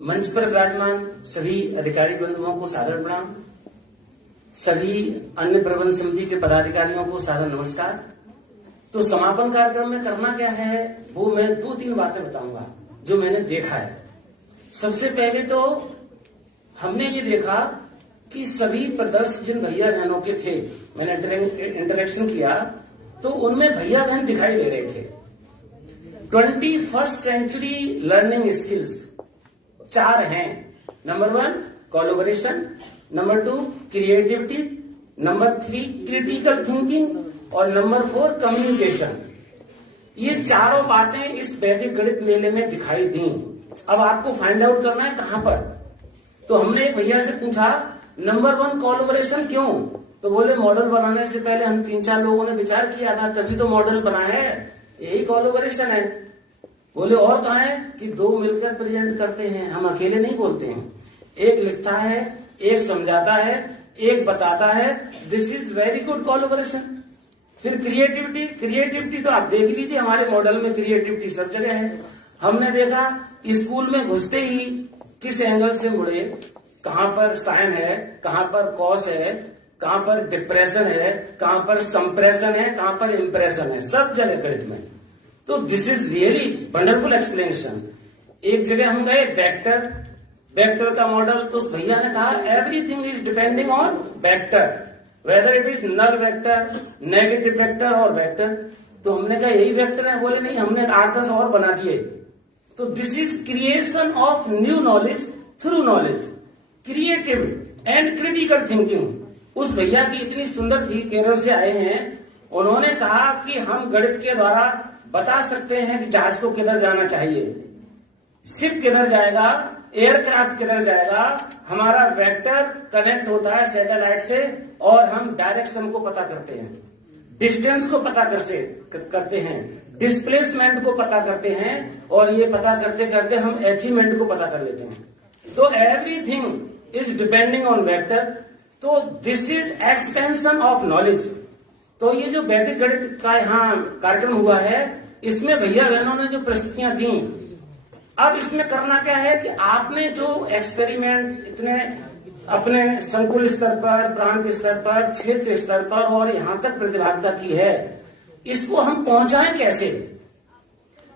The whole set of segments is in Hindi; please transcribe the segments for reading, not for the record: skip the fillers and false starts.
मंच पर विराजमान सभी अधिकारी बंधुओं को सादर प्रणाम, सभी अन्य प्रबंध समिति के पदाधिकारियों को सादर नमस्कार। तो समापन कार्यक्रम में करना क्या है वो मैं 2-3 बातें बताऊंगा जो मैंने देखा है। सबसे पहले तो हमने ये देखा कि सभी प्रदर्शन जिन भैया बहनों के थे, मैंने इंटरेक्शन किया तो उनमें भैया बहन दिखाई दे रहे थे। 21st सेंचुरी लर्निंग स्किल्स 4 हैं। Number 1 collaboration, number 2 creativity, number 3 critical thinking और नंबर 4 कम्युनिकेशन। ये चारों बातें इस वैदिक गणित मेले में दिखाई दी। अब आपको फाइंड आउट करना है कहां पर। तो हमने एक भैया से पूछा नंबर 1 कोलैबोरेशन क्यों, तो बोले मॉडल बनाने से पहले हम 3-4 लोगों ने विचार किया था तभी तो मॉडल बना है, यही कोलैबोरेशन है। बोले और कहा है कि 2 मिलकर प्रेजेंट करते हैं, हम अकेले नहीं बोलते हैं, एक लिखता है, एक समझाता है, एक बताता है। This is very good collaboration. फिर क्रिएटिविटी तो आप देख लीजिए, हमारे मॉडल में क्रिएटिविटी सब जगह है। हमने देखा स्कूल में घुसते ही किस एंगल से मुड़े, कहां पर साइन है, कहां पर कॉस है, कहां पर डिप्रेशन है, कहां पर संप्रेशन है, कहां पर इंप्रेशन है, सब जगह गणित में। तो this is really wonderful explanation. एक जगह हम गए वेक्टर का मॉडल, तो उस भैया ने कहा everything is depending on vector, whether it is null vector, negative vector और वेक्टर। तो हमने कहा यही वेक्टर है, बोले नहीं हमने 8-10 और बना दिए। तो this is creation of new knowledge through knowledge, creative and critical thinking. उस भैया की इतनी सुंदर थी, केरल से आए हैं, उन्होंने कहा कि हम गणित के द्वारा बता सकते हैं कि जहाज को किधर जाना चाहिए, शिप किधर जाएगा, एयरक्राफ्ट किधर जाएगा। हमारा वेक्टर कनेक्ट होता है सैटेलाइट से और हम डायरेक्शन को पता करते हैं, डिस्टेंस को पता करते हैं, डिस्प्लेसमेंट को पता करते हैं और ये पता करते करते हम अचीवमेंट को पता कर लेते हैं। तो everything is depending on vector. तो this is expansion of knowledge. तो ये जो वैदिक गणित का यहाँ कार्यक्रम हुआ है, इसमें भैया बहनों ने जो प्रस्तुतियां दी, अब इसमें करना क्या है कि आपने जो एक्सपेरिमेंट इतने अपने संकुल स्तर पर, प्रांत स्तर पर, क्षेत्र स्तर पर और यहां तक प्रतिभागिता की है, इसको हम पहुंचाएं कैसे।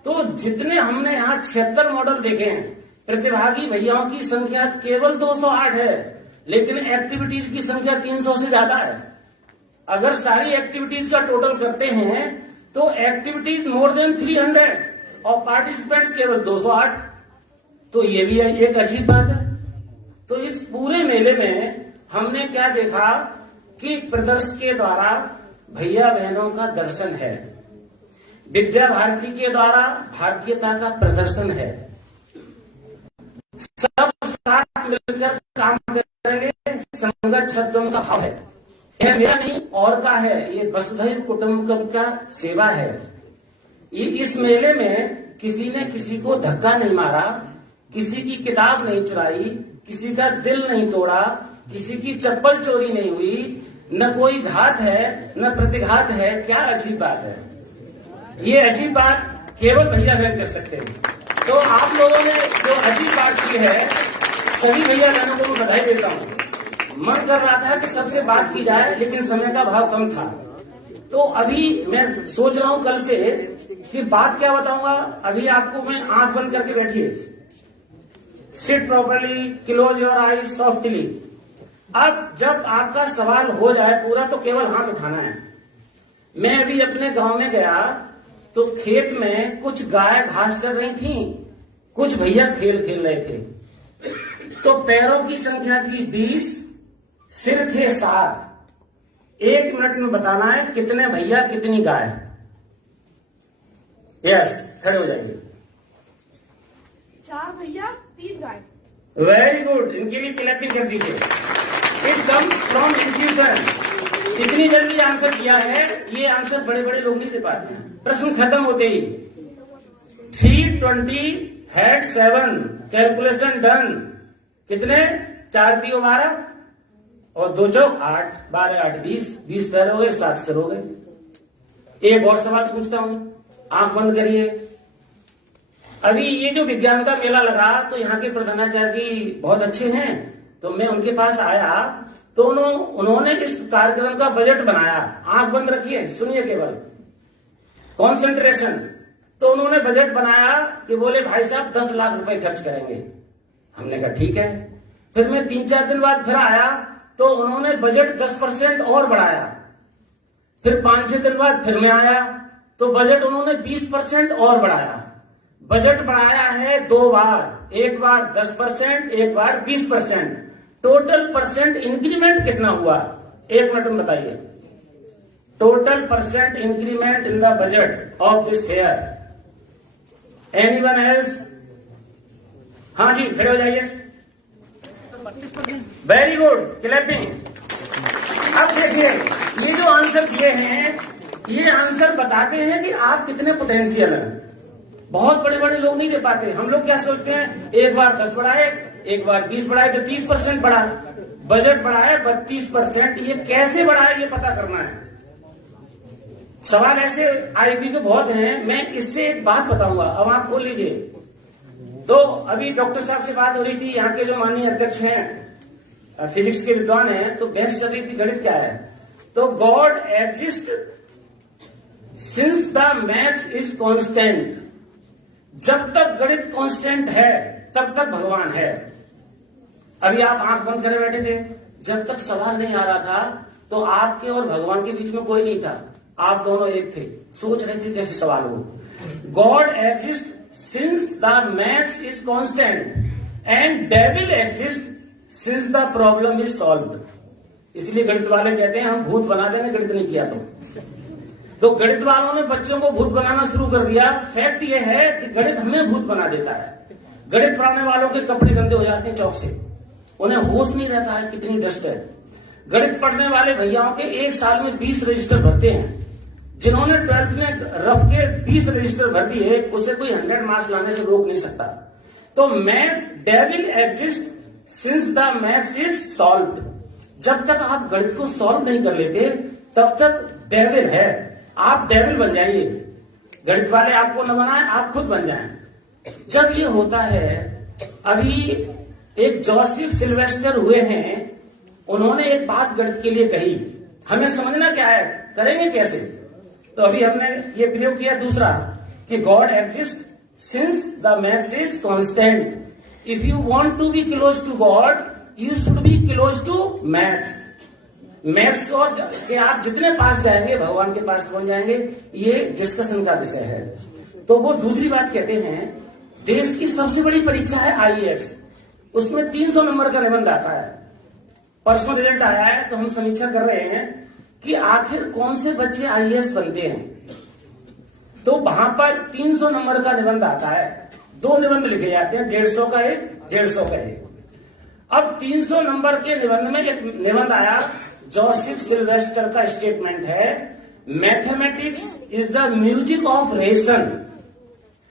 तो जितने हमने यहाँ 76 मॉडल देखे हैं, प्रतिभागी भैयाओं की संख्या केवल 208 है, लेकिन एक्टिविटीज की संख्या 300 से ज्यादा है। अगर सारी एक्टिविटीज का टोटल करते हैं तो एक्टिविटीज मोर देन 300 और पार्टिसिपेंट्स केवल 208। तो ये भी एक अजीब बात है। तो इस पूरे मेले में हमने क्या देखा कि प्रदर्शन के द्वारा भैया बहनों का दर्शन है, विद्या भारती के द्वारा भारतीयता का प्रदर्शन है। सब साथ मिलकर काम करेंगे, संगत शब्दों का भाव है। यह मेरा नहीं और का है, ये वसुधैव कुटुंबकम का सेवा है। ये इस मेले में किसी ने किसी को धक्का नहीं मारा, किसी की किताब नहीं चुराई, किसी का दिल नहीं तोड़ा, किसी की चप्पल चोरी नहीं हुई, न कोई घात है न प्रतिघात है। क्या अजीब बात है। ये अजीब बात केवल भैया बहन कर सकते हैं। तो आप लोगों ने जो अजीब बात की है, सभी भैया बहनों को मैं बधाई देता हूँ। मन कर रहा था कि सबसे बात की जाए, लेकिन समय का भाव कम था। तो अभी मैं सोच रहा हूं कल से कि बात क्या बताऊंगा। अभी आपको मैं आंख बंद करके बैठिए, seat properly, close your eyes softly. अब जब आपका सवाल हो जाए पूरा तो केवल हाथ उठाना है। मैं अभी अपने गांव में गया तो खेत में कुछ गाय घास चर रही थी, कुछ भैया खेल खेल रहे थे। तो पैरों की संख्या थी 20, सिर थे 7। 1 मिनट में बताना है कितने भैया कितनी गाय। यस, खड़े हो जाइए। 4 भैया 3 गाय। वेरी गुड, इनकी भी क्लैपिंग कर दीजिए। It comes from intuition. इतनी जल्दी आंसर किया है, ये आंसर बड़े बड़े लोग नहीं दे पाते हैं। प्रश्न खत्म होते ही 320 हेड 7, कैलकुलेशन डन। कितने? 4 3 12 और 2 चौक 8, 12 8 20 पैर हो गए, 7 सिर हो गए। एक और सवाल पूछता हूं, आंख बंद करिए। अभी ये जो विज्ञान का मेला लगा तो यहाँ के प्रधानाचार्य जी बहुत अच्छे हैं, तो मैं उनके पास आया तो उन्होंने इस कार्यक्रम का बजट बनाया। आंख बंद रखिए, सुनिए, केवल कॉन्सेंट्रेशन। तो उन्होंने बजट बनाया कि बोले भाई साहब 10 लाख रुपए खर्च करेंगे। हमने कहा ठीक है। फिर मैं 3-4 दिन बाद फिर आया तो उन्होंने बजट 10% और बढ़ाया। फिर 5-6 दिन बाद फिर मैं आया तो बजट उन्होंने 20% और बढ़ाया। बजट बढ़ाया है 2 बार, एक बार 10%, एक बार 20%। टोटल परसेंट इंक्रीमेंट कितना हुआ? 1 मिनट में बताइए। Total percent increment in the budget of this year. Anyone else? हाँ जी, खड़े हो जाइए। Very good, clapping. अब देखिए, ये जो आंसर दिए हैं, ये आंसर बताते हैं कि आप कितने पोटेंशियल हैं। बहुत बड़े बड़े लोग नहीं दे पाते। हम लोग क्या सोचते हैं, एक बार 10 बढ़ाए, एक बार 20 बढ़ाए तो 30% बढ़ा। बजट बढ़ाए 32%, ये कैसे बढ़ाए ये पता करना है। सवाल ऐसे आईपी के बहुत हैं। मैं इससे एक बात बताऊंगा, अब आप खोल लीजिए। तो अभी डॉक्टर साहब से बात हो रही थी, यहाँ के जो माननीय अध्यक्ष हैं, फिजिक्स के विद्वान हैं, तो बहस चल रही थी गणित क्या है। तो God exist since the maths is constant. जब तक गणित कांस्टेंट है तब तक भगवान है। अभी आप आंख बंद करे बैठे थे, जब तक सवाल नहीं आ रहा था तो आपके और भगवान के बीच में कोई नहीं था, आप दोनों एक थे, सोच रहे थे कैसे सवाल हो। God exist since the maths is constant and devil exist since the problem is solved. इसलिए गणित वाले कहते हैं हम भूत बना देंगे गणित नहीं किया तो गणित वालों ने बच्चों को भूत बनाना शुरू कर दिया। फैक्ट यह है कि गणित हमें भूत बना देता है। गणित पढ़ाने वालों के कपड़े गंदे हो जाते हैं चौक से, उन्हें होश नहीं रहता है कितनी डस्ट है। गणित पढ़ने वाले भैयाओं के एक साल में 20 रजिस्टर भरते हैं। जिन्होंने 12th में रफ के 20 रजिस्टर भर दिए, उसे कोई 100 मार्क्स लाने से रोक नहीं सकता। तो math devil exist since the maths is solved. जब तक आप गणित को सॉल्व नहीं कर लेते तब तक डेविल है। आप डेविल बन जाइए, गणित वाले आपको न बनाए, आप खुद बन जाएं। जब ये होता है, अभी एक जोसेफ सिल्वेस्टर हुए हैं, उन्होंने एक बात गणित के लिए कही, हमें समझना क्या है, करेंगे कैसे। तो अभी हमने ये प्रयोग किया दूसरा कि God exist since the maths is constant. If you want to be close to God you should be close to maths. Maths और के आप जितने पास जाएंगे भगवान के पास पहुंच जाएंगे, ये डिस्कशन का विषय है। तो वो दूसरी बात कहते हैं, देश की सबसे बड़ी परीक्षा है आईएएस, उसमें 300 नंबर का निबंध आता है। परसों रिजल्ट आया है तो हम समीक्षा कर रहे हैं कि आखिर कौन से बच्चे आईएएस बनते हैं। तो वहां पर 300 नंबर का निबंध आता है, 2 निबंध लिखे जाते हैं, 150 का एक, 150 का एक। अब 300 नंबर के निबंध में एक निबंध आया, जोसेफ सिल्वेस्टर का स्टेटमेंट है, mathematics is the music of ration,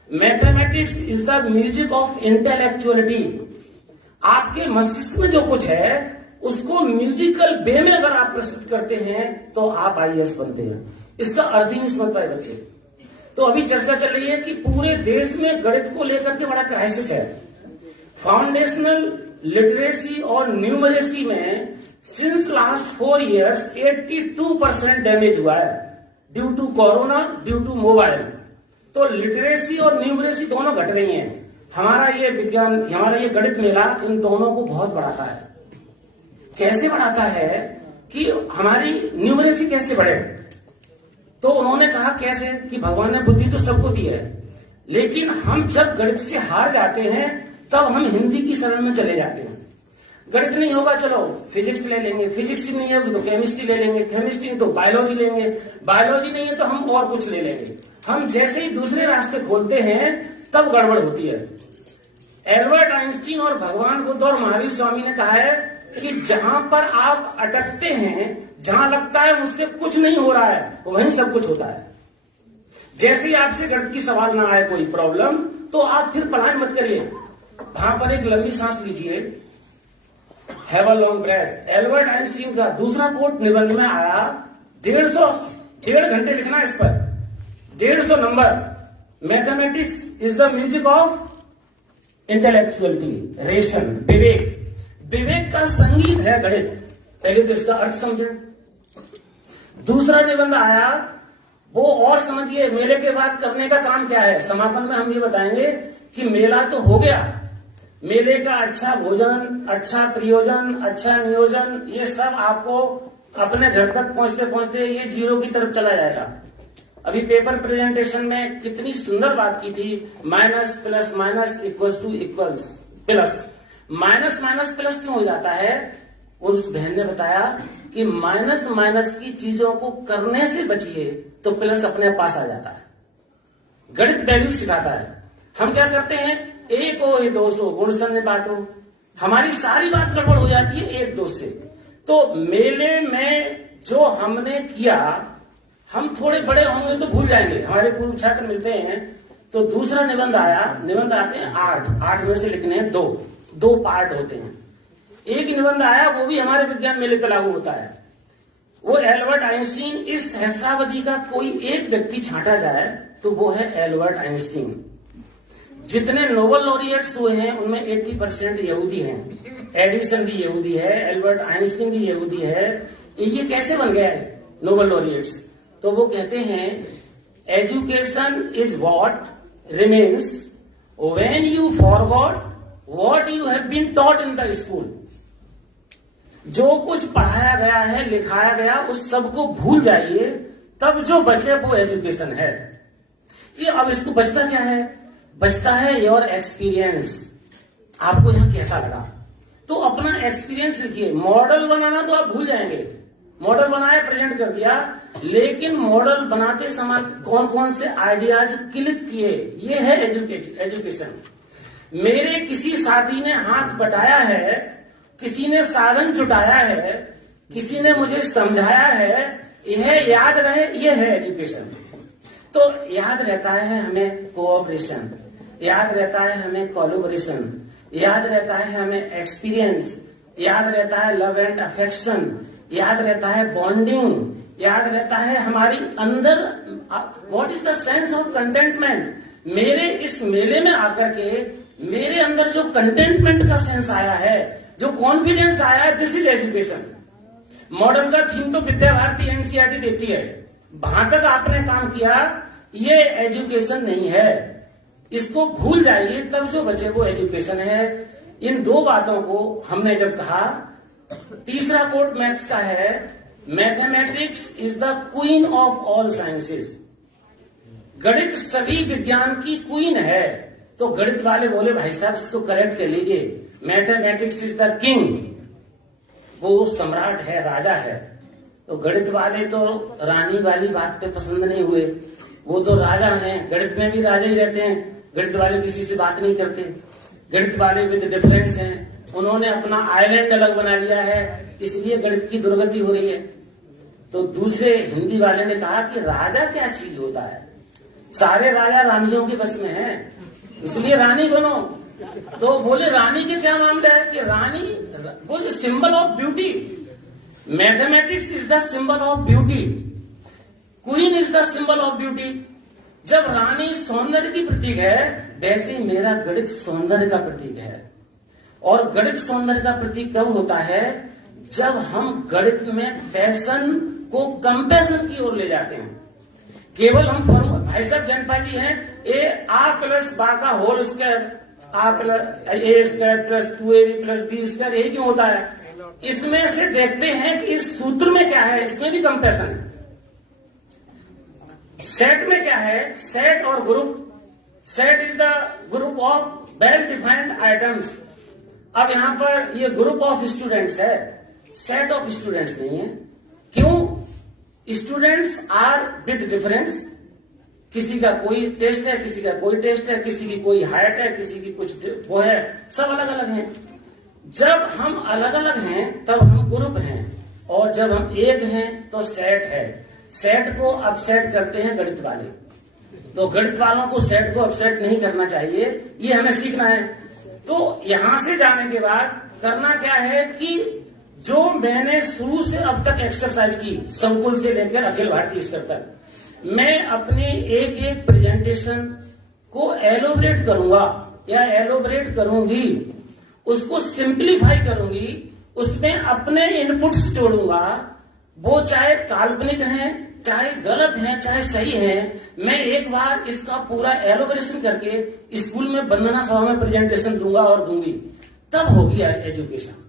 mathematics is the music of intellectuality. आपके मस्तिष्क में जो कुछ है उसको म्यूजिकल वे में अगर आप प्रस्तुत करते हैं तो आप आईएएस बनते हैं। इसका अर्थ ही नहीं समझ पाए बच्चे। तो अभी चर्चा चल रही है कि पूरे देश में गणित को लेकर के बड़ा क्राइसिस है। फाउंडेशनल लिटरेसी और न्यूमरेसी में सिंस लास्ट 4 years 82% डैमेज हुआ है due to corona, due to mobile. तो लिटरेसी और न्यूमरेसी दोनों घट रही हैं। हमारा ये विज्ञान, हमारा ये गणित मेला इन दोनों को बहुत बढ़ाता है। कैसे बढ़ाता है कि हमारी न्यूमरेसी कैसे बढ़े। तो उन्होंने कहा कैसे कि भगवान ने बुद्धि तो सबको दी है, लेकिन हम जब गणित से हार जाते हैं तब हम हिंदी की शरण में चले जाते हैं। गणित नहीं होगा चलो फिजिक्स ले लेंगे, फिजिक्स नहीं होगी तो केमिस्ट्री ले लेंगे, केमिस्ट्री तो बायोलॉजी लेंगे, बायोलॉजी नहीं है तो हम और कुछ ले लेंगे। हम जैसे ही दूसरे रास्ते खोलते हैं तब गड़बड़ होती है। एल्बर्ट आइंस्टीन और भगवान बुद्ध और महावीर स्वामी ने कहा है कि जहां पर आप अटकते हैं, जहां लगता है मुझसे कुछ नहीं हो रहा है, वहीं सब कुछ होता है। जैसे ही आपसे गणित की सवाल ना आए कोई प्रॉब्लम, तो आप फिर पलायन मत करिए, वहां पर एक लंबी सांस लीजिए, have a long breath. Albert Einstein का दूसरा कोट निबंध में आया, 1.5 घंटे लिखना है इस पर, 150 नंबर। Mathematics is the music of intellectuality, रेशन, विवेक। विवेक का संगीत है गणित। पहले तो इसका अर्थ समझे। दूसरा निबंध आया, वो और समझिए मेले के बाद करने का काम क्या है। समापन में हम ये बताएंगे कि मेला तो हो गया, मेले का अच्छा भोजन, अच्छा प्रयोजन, अच्छा नियोजन, ये सब आपको अपने घर तक पहुंचते पहुंचते ये जीरो की तरफ चला जाएगा। अभी पेपर प्रेजेंटेशन में कितनी सुंदर बात की थी, minus plus minus equals two equals plus. Minus minus plus क्यों हो जाता है? उस बहन ने बताया कि माइनस माइनस की चीजों को करने से बचिए तो प्लस अपने पास आ जाता है। गणित वैल्यू सिखाता है। हम क्या करते हैं, एक हो ये 200 गुण शून्य बात हो, हमारी सारी बात गड़बड़ हो जाती है एक दो से। तो मेले में जो हमने किया, हम थोड़े बड़े होंगे तो भूल जाएंगे। हमारे पूर्व छात्र मिलते हैं तो दूसरा निबंध आया, निबंध आते हैं 8 में से लिखने हैं 2 पार्ट होते हैं। एक निबंध आया, वो भी हमारे विज्ञान मेले पर लागू होता है। वो एल्बर्ट आइंस्टीन, इस सहस्रावधि का कोई एक व्यक्ति छांटा जाए तो वो है एल्बर्ट आइंस्टीन। जितने नोबेल लॉरिएट्स हुए हैं उनमें 80% यहूदी हैं। एडिसन भी यहूदी है, एल्बर्ट आइंस्टीन भी यहूदी है। ये कैसे बन गया है नोबेल लॉरिएट्स? तो वो कहते हैं education is what remains when you forgot what you have been taught in the school. जो कुछ पढ़ाया गया है, लिखाया गया, उस सब को भूल जाइए, तब जो बचे वो एजुकेशन है। ये अब इसको बचता क्या है? बचता है योर एक्सपीरियंस। आपको यहां कैसा लगा तो अपना एक्सपीरियंस लिखिए। मॉडल बनाना तो आप भूल जाएंगे, मॉडल बनाया, प्रेजेंट कर दिया, लेकिन मॉडल बनाते समय कौन कौन से आइडियाज क्लिक किए, ये है एजुकेशन। मेरे किसी साथी ने हाथ बटाया है, किसी ने साधन जुटाया है, किसी ने मुझे समझाया है, यह याद रहे, यह है एजुकेशन। तो याद रहता है हमें कोऑपरेशन, याद रहता है हमें कोलैबोरेशन, याद रहता है हमें एक्सपीरियंस, याद रहता है लव एंड अफेक्शन, याद रहता है बॉन्डिंग, याद रहता है हमारी अंदर what is the sense of contentment. मेरे इस मेले में आकर के मेरे अंदर जो कंटेंटमेंट का सेंस आया है, जो कॉन्फिडेंस आया है, दिस इज एजुकेशन। मॉडर्न का थीम तो विद्या भारती एनसीईआरटी देती है, वहां तक आपने काम किया, ये एजुकेशन नहीं है। इसको भूल जाइए, तब जो बचे वो एजुकेशन है। इन दो बातों को हमने जब कहा, तीसरा कोट मैथ्स का है, mathematics is the queen of all sciences. गणित सभी विज्ञान की क्वीन है। तो गणित वाले बोले भाई साहब इसको करेक्ट कर लीजिए, मैथमेटिक्स इज द किंग, वो सम्राट है, राजा है। तो गणित वाले तो रानी वाली बात पे पसंद नहीं हुए, वो तो राजा हैं, गणित में भी राजा ही रहते हैं, गणित वाले किसी से बात नहीं करते। गणित वाले विद डिफरेंस हैं, उन्होंने अपना आइलैंड अलग बना लिया है, इसलिए गणित की दुर्गति हो रही है। तो दूसरे हिंदी वाले ने कहा कि राजा क्या चीज होता है, सारे राजा रानियों के बस में हैं, इसलिए रानी बनो। तो बोले रानी के क्या मामला है कि रानी वो जो symbol of beauty, mathematics is the symbol of beauty, queen is the symbol of beauty. जब रानी सौंदर्य की प्रतीक है, वैसे मेरा गणित सौंदर्य का प्रतीक है। और गणित सौंदर्य का प्रतीक कब होता है? जब हम गणित में पैशन को कंपैशन की ओर ले जाते हैं। केवल हम भाई साहब जनपाल जी हैं, ए आ प्लस बा का whole square, a plus a square plus 2ab plus b square, यही क्यों होता है? इसमें से देखते हैं कि इस सूत्र में क्या है, इसमें भी कंपैशन है। सेट में क्या है? सेट और group, set is the group of well defined items. अब यहां पर ये ग्रुप ऑफ स्टूडेंट्स है, सेट ऑफ स्टूडेंट्स नहीं है। क्यों? स्टूडेंट्स आर विद डिफरेंस, किसी का कोई टेस्ट है, किसी का कोई टेस्ट है, किसी की कोई हाइट है, किसी की कुछ वो है, सब अलग अलग हैं। जब हम अलग अलग हैं तब हम ग्रुप हैं, और जब हम एक हैं तो सेट है। सेट को अपसेट करते हैं गणित वाले, तो गणित वालों को सेट को अपसेट नहीं करना चाहिए, ये हमें सीखना है। तो यहां से जाने के बाद करना क्या है कि जो मैंने शुरू से अब तक एक्सरसाइज की, संकुल से लेकर अखिल भारतीय स्तर तक, मैं अपने एक एक प्रेजेंटेशन को एलोबरेट करूंगा या एलोबरेट करूंगी, उसको सिंप्लीफाई करूंगी, उसमें अपने इनपुट्स जोड़ूंगा, वो चाहे काल्पनिक हैं, चाहे गलत हैं, चाहे सही हैं, मैं एक बार इसका पूरा एलोबरेशन करके स्कूल में वंदना सभा में प्रेजेंटेशन दूंगा और दूंगी, तब होगी एजुकेशन।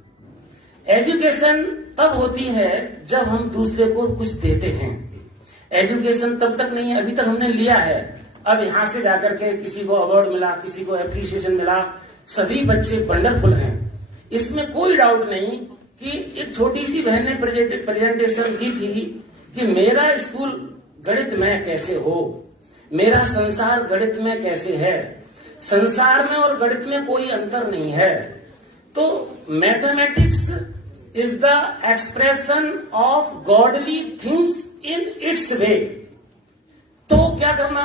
एजुकेशन तब होती है जब हम दूसरे को कुछ देते हैं। एजुकेशन तब तक नहीं है, अभी तक हमने लिया है, अब यहां से जाकर के किसी को अवार्ड मिला, किसी को एप्रिसिएशन मिला, सभी बच्चे वंडरफुल हैं, इसमें कोई डाउट नहीं। कि एक छोटी सी बहन ने प्रेजेंटेशन की थी कि मेरा स्कूल गणित में कैसे हो, मेरा संसार गणित में कैसे है, संसार में और गणित में कोई अंतर नहीं है। तो mathematics is the expression of godly things in its way. तो क्या करना,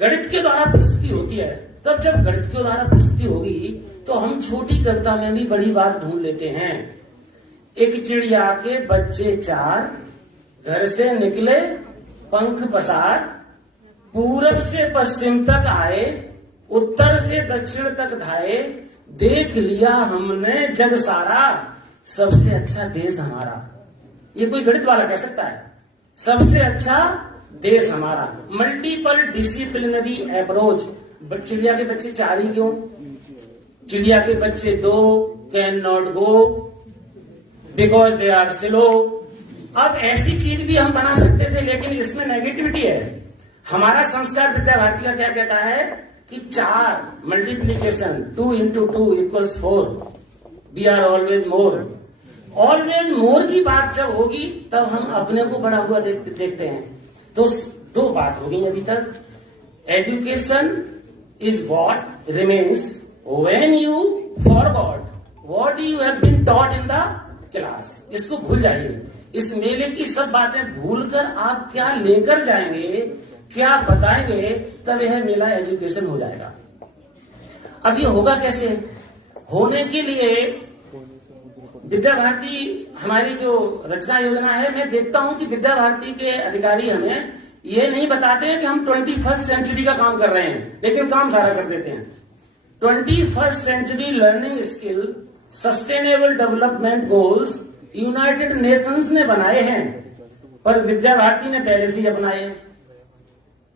गणित के द्वारा प्रस्तुति होती है, तब जब गणित के द्वारा प्रस्तुति होगी तो हम छोटी कविता में भी बड़ी बात ढूंढ लेते हैं। एक चिड़िया के बच्चे 4, घर से निकले पंख पसार, पूरब से पश्चिम तक आए, उत्तर से दक्षिण तक धाए, देख लिया हमने जग सारा, सबसे अच्छा देश हमारा। ये कोई गणित वाला कह सकता है? सबसे अच्छा देश हमारा। Multiple disciplinary approach. चिड़िया के बच्चे 4 ही क्यों? चिड़िया के बच्चे 2 can not go because they are slow. अब ऐसी चीज भी हम बना सकते थे, लेकिन इसमें नेगेटिविटी है। हमारा संस्कार विद्या भारती का क्या कहता है कि 4 multiplication 2 into 2 equals 4। We are always more. Always more की बात जब होगी तब हम अपने को बड़ा हुआ देखते हैं। तो 2 बात हो गई अभी तक। Education is what remains when you forgot what you have been taught in the class. इसको भूल जाइए। इस मेले की सब बातें भूलकर आप क्या लेकर जाएंगे, क्या बताएंगे, तब यह मेला एजुकेशन हो जाएगा। अब ये होगा कैसे? होने के लिए विद्या भारती हमारी जो रचना योजना है, मैं देखता हूं कि विद्या भारती के अधिकारी हमें ये नहीं बताते हैं कि हम 21st सेंचुरी का काम कर रहे हैं, लेकिन काम सारा कर देते हैं। 21st century learning skill sustainable development goals united nations ने बनाए हैं, पर विद्या भारती ने पहले से ही अपनाए हैं।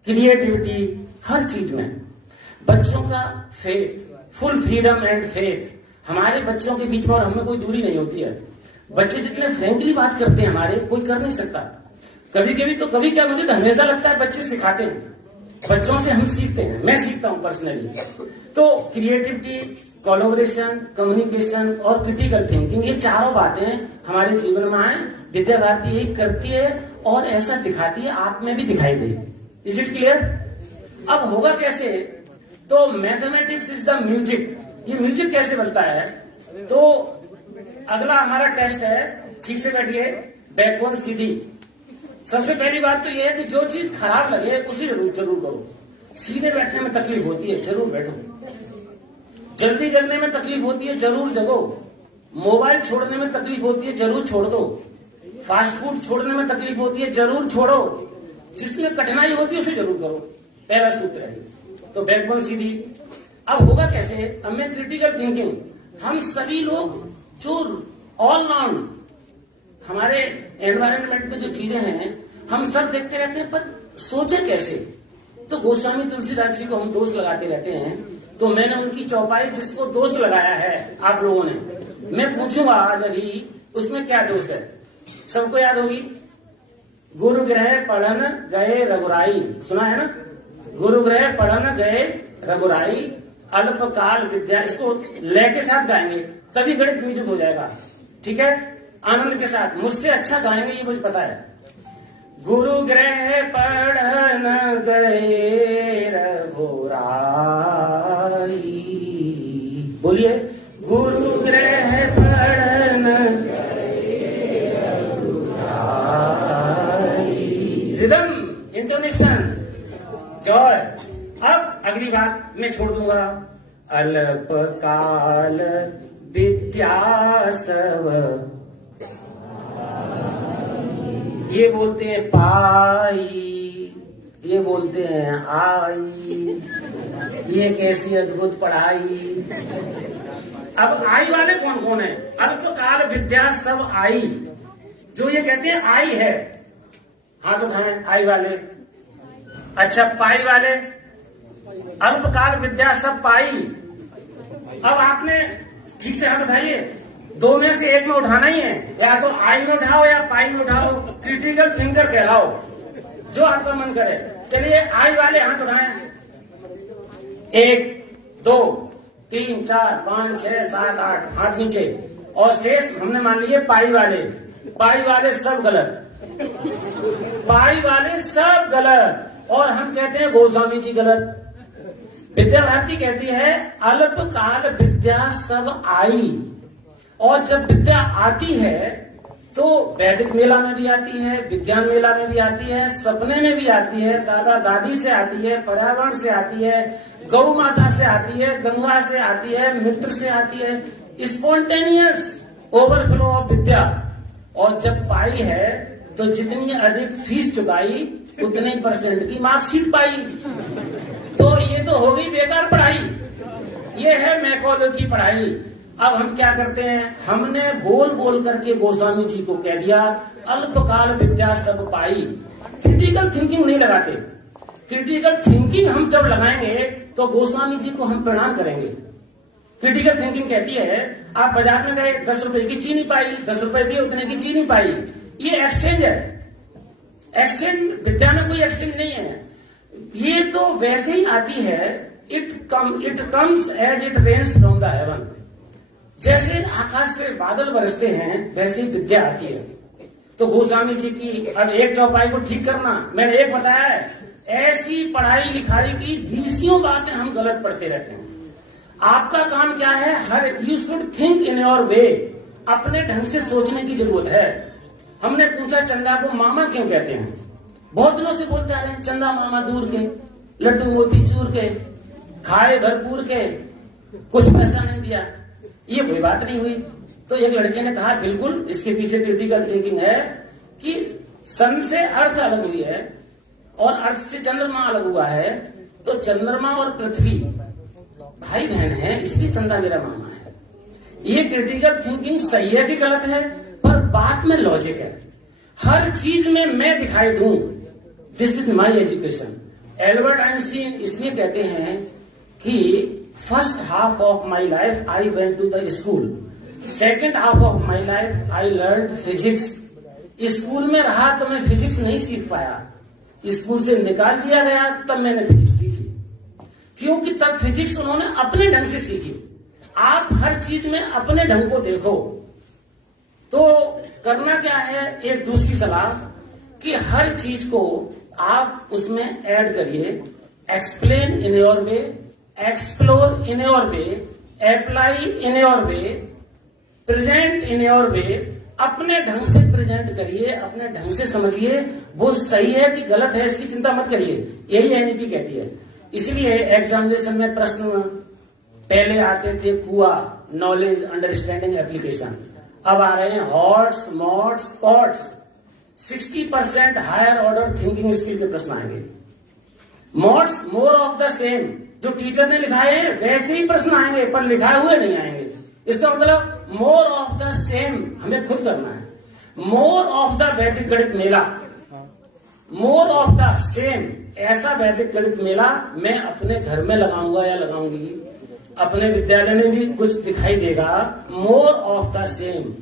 क्रिएटिविटी हर चीज में, बच्चों का faith, full freedom and faith. हमारे बच्चों के बीच में और हमें कोई दूरी नहीं होती है। बच्चे जितने फ्रेंकली बात करते हैं हमारे, कोई कर नहीं सकता। कभी कभी तो कभी क्या, मुझे तो हमेशा लगता है बच्चे सिखाते हैं, बच्चों से हम सीखते हैं, मैं सीखता हूं पर्सनली। तो क्रिएटिविटी, कोलैबोरेशन, कम्युनिकेशन और क्रिटिकल थिंकिंग, ये चारों बातें हमारे जीवन में आए। विद्या भारती यही करती है और ऐसा दिखाती है, आप में भी दिखाई दे। Is it clear? अब होगा कैसे? तो मैथमेटिक्स इज द म्यूजिक। ये म्यूजिक कैसे बनता है? तो अगला हमारा टेस्ट है, ठीक से बैठिए, बैकबोन सीधी। सबसे पहली बात तो यह है कि जो चीज खराब लगे उसे जरूर करो। सीधे बैठने में तकलीफ होती है, जरूर बैठो। जल्दी जगने में तकलीफ होती है, जरूर जगो। मोबाइल छोड़ने में तकलीफ होती है, जरूर छोड़ दो। फास्ट फूड छोड़ने में तकलीफ होती है, जरूर छोड़ो। जिसमें कठिनाई होती है उसे जरूर करो। पहला सूत्र है। तो बैकबोन सीधी। अब होगा कैसे? अब मैं क्रिटिकल थिंकिंग, हम सभी लोग जो ऑल राउंड हमारे एनवायरनमेंट में जो चीजें हैं, हम सब देखते रहते हैं, पर सोचे कैसे? तो गोस्वामी तुलसीदास जी को हम दोष लगाते रहते हैं। तो मैंने उनकी चौपाई जिसको दोष लगाया है आप लोगों ने, मैं पूछूंगा आज अभी उसमें क्या दोष है। सबको याद होगी, गुरु ग्रह पढ़न गए रघुराई, सुना है ना? गुरु ग्रह पढ़न गए रघुराई, अल्पकाल विद्या। इसको लय के साथ गाएंगे तभी गणित म्यूजिक हो जाएगा, ठीक है? आनंद के साथ, मुझसे अच्छा गाएंगे ये मुझे पता है। गुरु ग्रह पढ़न गए रघुराई, बोलिए, गुरु ग्रह पढ़न गए रघुराई। Rhythm, intonation, Joy. अब अगली बात मैं छोड़ दूंगा। अल्पकाल विद्या सब, ये बोलते हैं पाई, ये बोलते हैं आई। ये कैसी अद्भुत पढ़ाई। अब आई वाले कौन कौन है? अल्पकाल विद्या सब आई, जो ये कहते हैं आई है, हाथ उठाएं आई वाले। अच्छा पाई वाले, अल्पकाल विद्या सब पाई। अब आपने ठीक से हाथ उठाइए, दो में से एक में उठाना ही है, या तो आई में उठाओ या पाई में उठाओ, क्रिटिकल थिंकर कहलाओ, जो आपका मन करे। चलिए आई वाले हाथ उठाएं, 1 2 3 4 5 6 7 8, हाथ नीचे। और शेष हमने मान लिए पाई वाले। पाई वाले सब गलत, पाई वाले सब गलत। और हम कहते हैं गोस्वामी जी गलत। विद्या भारती कहती है अल्पकाल विद्या सब आई। और जब विद्या आती है तो वैदिक मेला में भी आती है, विज्ञान मेला में भी आती है, सपने में भी आती है, दादा दादी से आती है, पर्यावरण से आती है, गौ माता से आती है, गंगा से आती है, मित्र से आती है, स्पॉन्टेनियस ओवरफ्लो ऑफ विद्या। और जब पाई है तो जितनी अधिक फीस चुकाई उतने % की मार्कशीट पाई। तो ये तो हो गई बेकार पढ़ाई, ये है मैकॉले की पढ़ाई। अब हम क्या करते हैं, हमने बोल बोल करके गोस्वामी जी को कह दिया अल्पकाल विद्या सब पाई। क्रिटिकल थिंकिंग नहीं लगाते। क्रिटिकल थिंकिंग हम जब लगाएंगे तो गोस्वामी जी को हम प्रणाम करेंगे। क्रिटिकल थिंकिंग कहती है आप बाजार में गए, 10 रुपए की चीनी पाई, 10 रुपए दिए उतने की चीनी पाई। ये एक्सचेंज है। एक्सचेंज विद्या में कोई एक्सचेंज नहीं है। ये तो वैसे ही आती है, it comes as it rains from the heaven. जैसे आकाश से बादल बरसते हैं वैसे ही विद्या आती है। तो गोस्वामी जी की अब एक चौपाई को ठीक करना, मैंने एक बताया है, ऐसी पढ़ाई लिखाई की 20 बातें हम गलत पढ़ते रहते हैं। आपका काम क्या है, हर you should think in your way. अपने ढंग से सोचने की जरूरत है। हमने पूछा चंदा को मामा क्यों कहते हैं? बहुत दिनों से बोलते आ रहे हैं चंदा मामा दूर के, लड्डू मोती चूर के, खाए भरपूर के, कुछ पैसा नहीं दिया। ये कोई बात नहीं हुई। तो एक लड़के ने कहा बिल्कुल इसके पीछे क्रिटिकल थिंकिंग है कि सन से अर्थ अलग हुई है और अर्थ से चंद्रमा अलग हुआ है। तो चंद्रमा और पृथ्वी भाई बहन है, इसलिए चंदा मेरा मामा है। ये क्रिटिकल थिंकिंग सही है कि गलत है, पर बात में लॉजिक है। हर चीज में मैं दिखाई दूं, this is my education. Albert Einstein इसलिए कहते हैं कि first half of my life I went to the school, second half of my life I learn physics. School में रहा तो मैं फिजिक्स नहीं सीख पाया, स्कूल से निकाल दिया गया तब मैंने फिजिक्स सीखी, क्योंकि तब फिजिक्स उन्होंने अपने ढंग से सीखी। आप हर चीज में अपने ढंग को देखो। तो करना क्या है, एक दूसरी सलाह कि हर चीज को आप उसमें ऐड करिए। Explain in your way, explore in your way, apply in your way, present in your way. अपने ढंग से प्रेजेंट करिए, अपने ढंग से समझिए। वो सही है कि गलत है इसकी चिंता मत करिए, यही एनईपी कहती है। इसलिए एग्जामिनेशन में प्रश्न पहले आते थे कुआ, नॉलेज, अंडरस्टैंडिंग, एप्लीकेशन। अब आ रहे हैं HOTS, MOTS, COTS. 60% higher order thinking skill के प्रश्न आएंगे। MOTS more of the same, जो टीचर ने लिखाए हैं वैसे ही प्रश्न आएंगे, पर लिखाए हुए नहीं आएंगे। इसका मतलब मोर ऑफ द सेम हमें खुद करना है। मोर ऑफ द वैदिक गणित मेला, मोर ऑफ द सेम ऐसा वैदिक गणित मेला मैं अपने घर में लगाऊंगा या लगाऊंगी, अपने विद्यालय में भी कुछ दिखाई देगा। More of the same,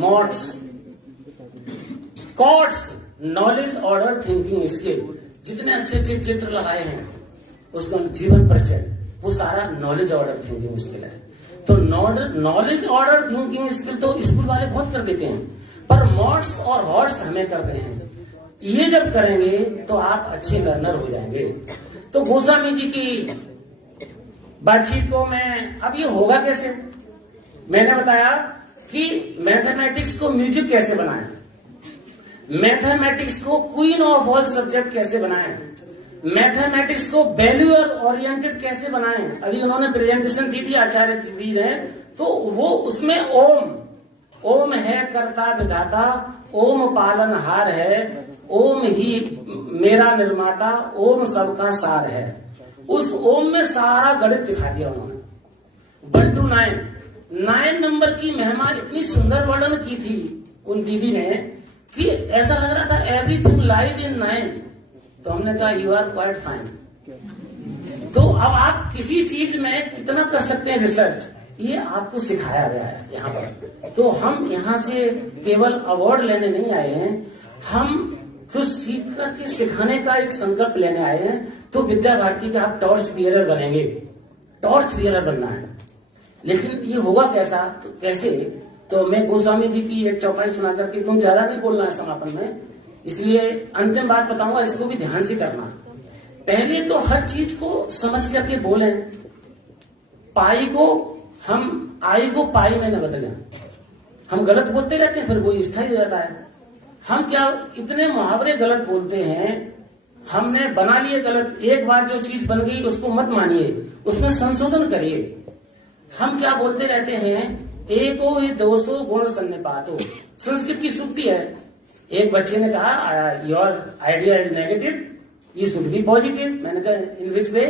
MOTS, COTS, knowledge order thinking skill. जितने अच्छे अच्छे चित्र लगाए हैं उसका जीवन परिचय, वो सारा नॉलेज ऑर्डर थिंकिंग स्किल है। तो नॉलेज ऑर्डर थिंकिंग स्किल तो स्कूल वाले बहुत कर देते हैं, पर मॉट्स और हॉट्स हमें कर रहे हैं। ये जब करेंगे तो आप अच्छे लर्नर हो जाएंगे। तो गोस्वामी जी की बातचीत को मैं, अब ये होगा कैसे, मैंने बताया कि मैथमेटिक्स को म्यूजिक कैसे बनाएं, मैथमेटिक्स को क्वीन ऑफ ऑल सब्जेक्ट कैसे बनाएं, मैथमेटिक्स को वैल्यू ओरिएंटेड कैसे बनाएं। अभी उन्होंने प्रेजेंटेशन दी थी आचार्य जी ने, तो वो उसमें ओम है कर्ता विधाता, ओम पालनहार है, ओम ही मेरा निर्माता, ओम सबका सार है। उस ओम में सारा गणित दिखा दिया उन्होंने। 1 to 9 नंबर की महिमा इतनी सुंदर वर्णन की थी उन दीदी ने कि ऐसा लग रहा था एवरीथिंग लाइज इन 9। तो हमने कहा यू आर क्वाइट फाइन। तो अब आप किसी चीज में कितना कर सकते हैं रिसर्च, ये आपको सिखाया गया है यहाँ पर। तो हम यहाँ से केवल अवार्ड लेने नहीं आए हैं, हम कुछ सीख करके सिखाने का एक संकल्प लेने आए हैं। तो विद्या भारती का आप टॉर्च बियरर बनेंगे, टॉर्च बियरर बनना है। लेकिन ये होगा कैसे? तो मैं गोस्वामी जी की एक चौपाई सुना करके, तुम ज्यादा नहीं बोलना है समापन में, इसलिए अंतिम बात बताऊंगा, इसको भी ध्यान से करना। पहले तो हर चीज को समझ करके बोलें। पाई को हम आई को पाई में न बदलें। हम गलत बोलते रहते हैं, फिर वो स्थायी रहता है। हम क्या इतने मुहावरे गलत बोलते हैं, हमने बना लिए गलत। एक बार जो चीज बन गई उसको मत मानिए, उसमें संशोधन करिए। हम क्या बोलते रहते हैं, एको ही 200 गुण सन्निपातो। संस्कृत की सूक्ति है। एक बच्चे ने कहा योर आइडिया इज नेगेटिव, ये शुड बी पॉजिटिव। मैंने कहा इन विच वे,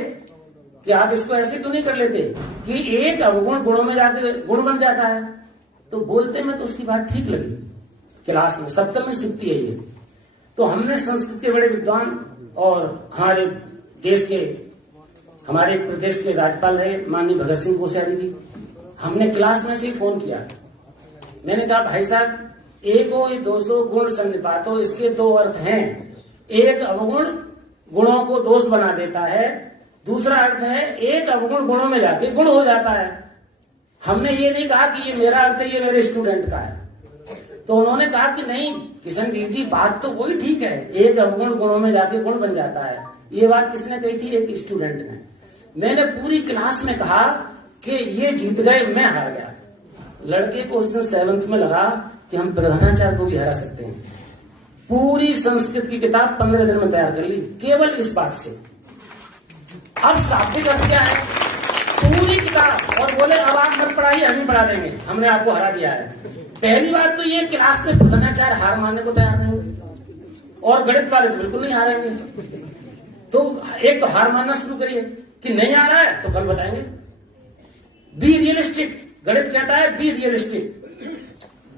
कि आप इसको ऐसे क्यों नहीं कर लेते कि एक अवगुण गुणों में जाके गुण बन जाता है। तो बोलते में तो उसकी बात ठीक लगी। क्लास में सप्तम सूक्ति है ये। तो हमने संस्कृत के बड़े विद्वान और हमारे देश के, हमारे प्रदेश के राज्यपाल रहे माननीय भगत सिंह कोश्यारी जी, हमने क्लास में से ही फोन किया। मैंने कहा भाई साहब, एको ही 200 गुण सन्निपातो, इसके 2 अर्थ हैं। एक अवगुण गुणों को दोष बना देता है, दूसरा अर्थ है एक अवगुण गुणों में जाके गुण हो जाता है। हमने ये नहीं कहा कि ये मेरा अर्थ है, ये मेरे स्टूडेंट का है। तो उन्होंने कहा कि नहीं किशनवीर जी, बात तो वही ठीक है, एक अवगुण गुणों में जाके गुण बन जाता है। ये बात किसने कही थी? एक स्टूडेंट ने। मैंने पूरी क्लास में कहा कि ये जीत गए, मैं हार गया। लड़के को उस दिन 7th में लगा कि हम प्रधानाचार्य को भी हरा सकते हैं। पूरी संस्कृत की किताब 15 दिन में तैयार कर ली, केवल इस बात से। अब शाब्दिक अर्थ क्या है? पूरी किताब। और बोले अब आप मत पढ़ाइए, हम ही पढ़ा देंगे, हमने आपको हरा दिया है। पहली बात तो ये क्लास में प्रधानाचार्य हार मानने को तैयार नहीं हुए, और गणित वाले तो बिल्कुल नहीं हारेंगे। तो एक तो हार मानना शुरू करिए कि नहीं आ रहा है तो कल बताएंगे। बी रियलिस्टिक, गणित कहता है बी रियलिस्टिक,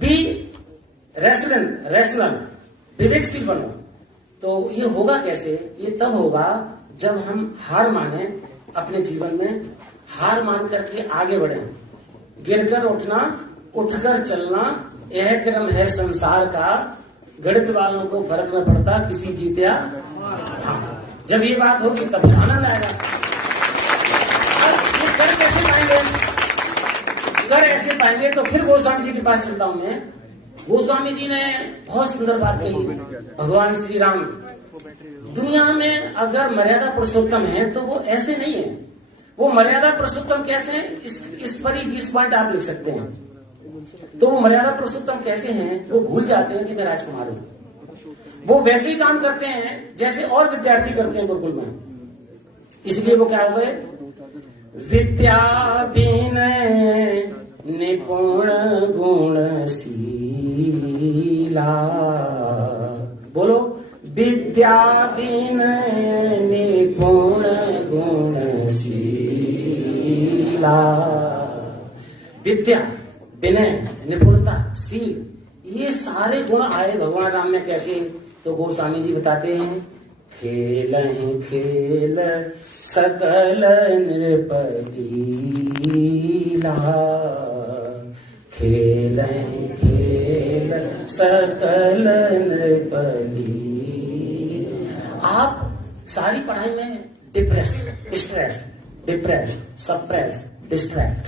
बी रैशनल, विवेकशील बनो। तो ये होगा कैसे? ये तब होगा जब हम हार माने अपने जीवन में, हार मान करके आगे बढ़े। गिरकर उठना, उठकर चलना, यह क्रम है संसार का। गणित वालों को फर्क न पड़ता किसी जीत या हार। जब ये बात होगी तब आनंद आएगा। ये कर कैसे पाएंगे? कर ऐसे पाएंगे तो फिर गोस्वामी जी के पास चलता हूं मैं। गोस्वामी जी ने बहुत सुंदर बात कही। भगवान श्री राम दुनिया में अगर मर्यादा पुरुषोत्तम है तो वो ऐसे नहीं है। वो मर्यादा पुरुषोत्तम कैसे हैं? इस पर ही 20 पॉइंट आप लिख सकते हैं। तो वो मर्यादा पुरुषोत्तम कैसे हैं? वो भूल जाते हैं कि मैं राजकुमार हूं। वो वैसे ही काम करते हैं जैसे और विद्यार्थी करते हैं गुरुकुल में। इसलिए वो क्या हो गए? विद्या विनय निपुण गुणशीला। बोलो, विद्या विनय निपुण गुणशीला। विद्या, विनय, निपुणता, शील, ये सारे गुण आए भगवान राम में कैसे? तो गोस्वामी जी बताते हैं, खेल खेल सकल नृपलीला, खेल खेल सकल नृपली। आप सारी पढ़ाई में depress, stress, depress, suppress, distract,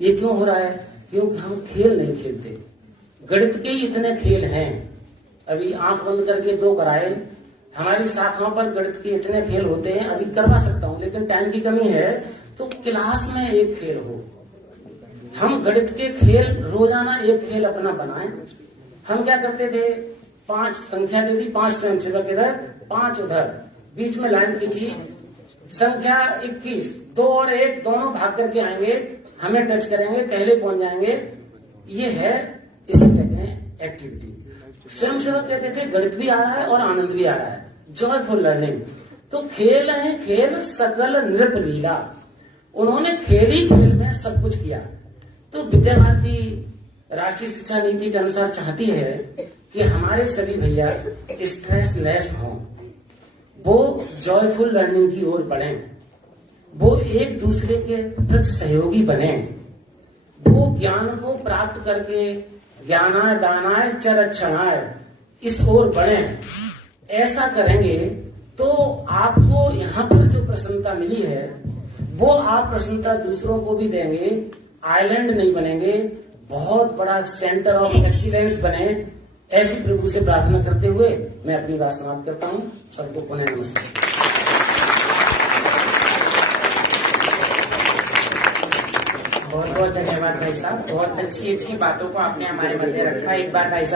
ये क्यों हो रहा है? क्योंकि हम खेल नहीं खेलते। गणित के ही इतने खेल हैं। अभी आंख बंद करके 2 कराए। हमारी शाखाओं पर गणित के इतने खेल होते हैं, अभी करवा सकता हूं, लेकिन टाइम की कमी है। तो क्लास में एक खेल हो। हम गणित के खेल रोजाना एक खेल अपना बनाएं। हम क्या करते थे? 5 संख्या दे दी, 5 स्वयंसेवक इधर, 5 उधर, बीच में लाइन खींची, संख्या 21, 2 और 1 दोनों भाग करके आएंगे, हमें टच करेंगे, पहले पहुंच जाएंगे। ये है, इसे कहते हैं एक्टिविटी। स्वयंसेवक कहते थे गणित भी आ रहा है और आनंद भी आ रहा है, जॉयफुल लर्निंग। तो खेल है खेल सकल नृप लीला, उन्होंने खेल ही खेल में सब कुछ किया। तो विद्या भारती राष्ट्रीय शिक्षा नीति के अनुसार चाहती है कि हमारे सभी भैया स्ट्रेसलेस हों, वो जॉयफुल लर्निंग की ओर बढ़ें, वो एक दूसरे के प्रति सहयोगी बने, वो ज्ञान को प्राप्त करके ज्ञानाय दानाय चरक्षणाय इस ओर बढ़ें। ऐसा करेंगे तो आपको यहाँ पर जो प्रसन्नता मिली है वो आप प्रसन्नता दूसरों को भी देंगे, आइलैंड नहीं बनेंगे, बहुत बड़ा सेंटर ऑफ एक्सीलेंस बने। ऐसी प्रभु से प्रार्थना करते हुए मैं अपनी बात समाप्त करता हूँ। सबको पुनः नमस्कार। बहुत बहुत धन्यवाद भाई साहब, बहुत अच्छी अच्छी बातों को आपने हमारे मध्य रखा। एक बार भाई साहब